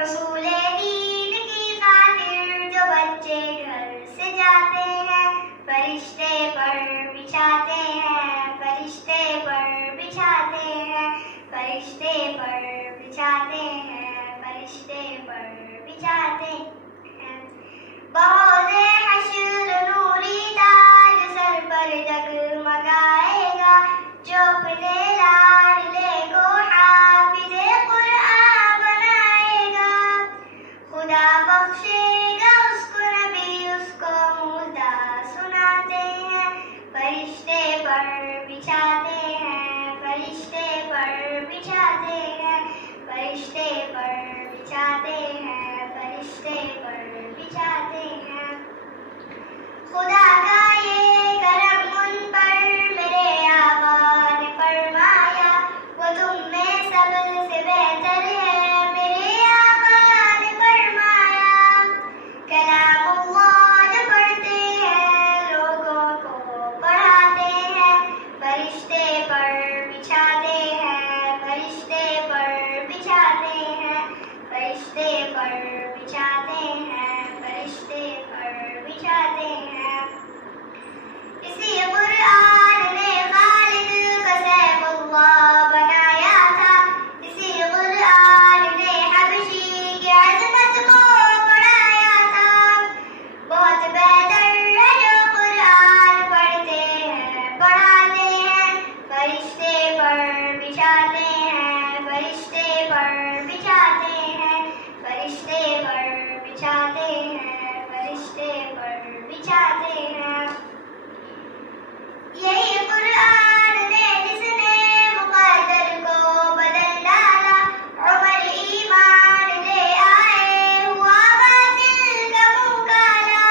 حصول دین کی خاطر جو بچے گھر سے جاتے ہیں، فرشتے پر بچھاتے ہیں، فرشتے پر بچھاتے ہیں، فرشتے پر بچھاتے ہیں، فرشتے پر بچھاتے ہیں۔ بہوز حشر نوری تاج سر پر جگمگائے گا، جو اپنے لاڈلے کو حافظ قرآن بنائے گا۔ خدا بخشے گا اس کو نبی، اس کو موعظہ سناتے ہیں، فرشتے پر بچھاتے ہیں، فرشتے پر بچھاتے ہیں، فرشتے پر بچھاتے ہیں، فرشتے پر بچھاتے ہیں۔ خدا کا یہ کرم ان پر میرے آقا نے فرمایا، وہ تم میں سب سے بہتر ہے، میرے آقا نے فرمایا۔ کلام اللہ جو پڑھتے ہیں، لوگوں کو پڑھاتے ہیں، فرشتے پر بچھاتے ہیں، فرشتے پر بچھاتے ہیں، فرشتے پر بچھاتے ہیں، فرشتے پر بچھاتے ہیں۔ اسی قرآن نے خالد کو سیف اللہ بنایا تھا، اسی قرآن نے حبشی کی عظمت کو بڑھایا تھا۔ بہت بہتر ہے جو قرآن پڑھتے ہیں، پڑھاتے ہیں، فرشتے پر بچھاتے ہیں، فرشتے پر بچھاتے ہیں، فرشتے پر بچھاتے ہیں، فرشتے پر بچھاتے ہیں۔ یہی قرآن نے جس نے مقدر کو بدل ڈالا، عمر ایمان لے آئے، ہوا باطل کا منہ کالا۔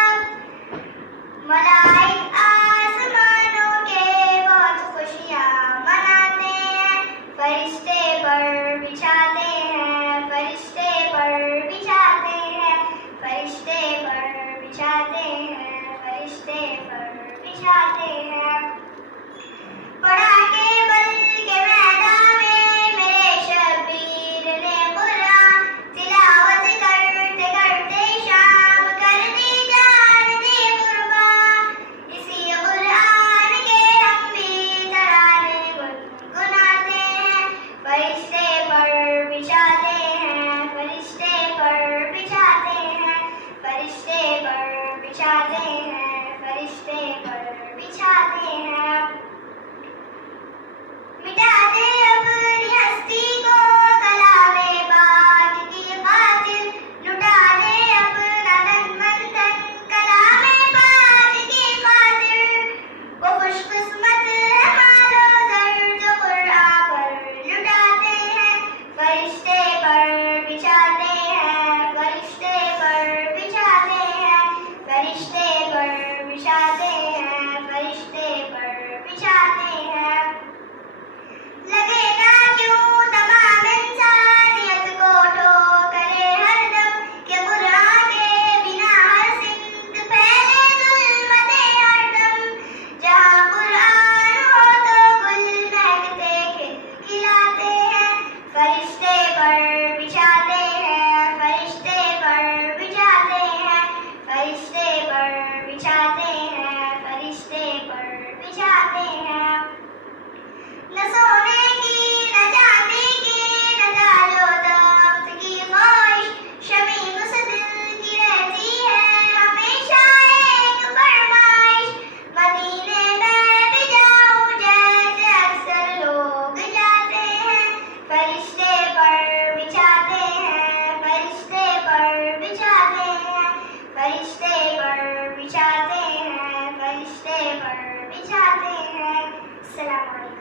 ملائک آسمانوں کے بہت خوشیاں مناتے ہیں، فرشتے پر بچھاتے ہیں، فرشتے پر بچھاتے ہیں، فرشتے پر بچھاتے ہیں، فرشتے پر بچھاتے ہیں۔ پڑھاکے بل کے میدان میں میرے شبیر نے قرآن تلاوت کرتے کرتے شام کر دی جان دی قربان۔ اسی قرآن کے ہم بھی ترانے گنگناتے ہیں، فرشتے پر بچھاتے ہیں، فرشتے پر بچھاتے ہیں، فرشتے پر بچھاتے ہیں، فرشتے پر بچھاتے ہیں۔ مٹا دے اپنی ہستی کو کلام پاک کی خاطر، لٹا دے اپنا تن من دھن کلام پاک کی خاطر۔ وہ خوش قسمت ہے مال و زر جو قرآن پر لٹاتے ہیں، فرشتے پر بچھاتے ہیں، فرشتے پر بچھاتے ہیں، فرشتے پر بچھاتے ہیں، فرشتے پر بچھاتے ہیں۔ لگے گا کیوں تمام انسانیت کو ٹھوکرے ہر دم، کہ قرآن کے بنا ہر سمت پھیلے ظلمت ہر دم۔ جہاں قرآن ہو تو گل مہکتے کھلکھلاتے ہیں، فرشتے پر بچھاتے ہیں، فرشتے پر بچھاتے ہیں، فرشتے پر بچھاتے ہیں، فرشتے پر بچھاتے ہیں۔ نہ سونے کی نہ چاندی کی نہ تاج و تخت کی خواہش، شمیم اس دل کی رہتی ہے ہمیشہ ایک فرمائش، مدینے میں بھی جاؤں جیسے اکثر لوگ جاتے ہیں، فرشتے پر بچھاتے ہیں، فرشتے پر بچھاتے ہیں، فرشتے پر بچھاتے ہیں، فرشتے پر بچھاتے ہیں۔ السلام علیکم۔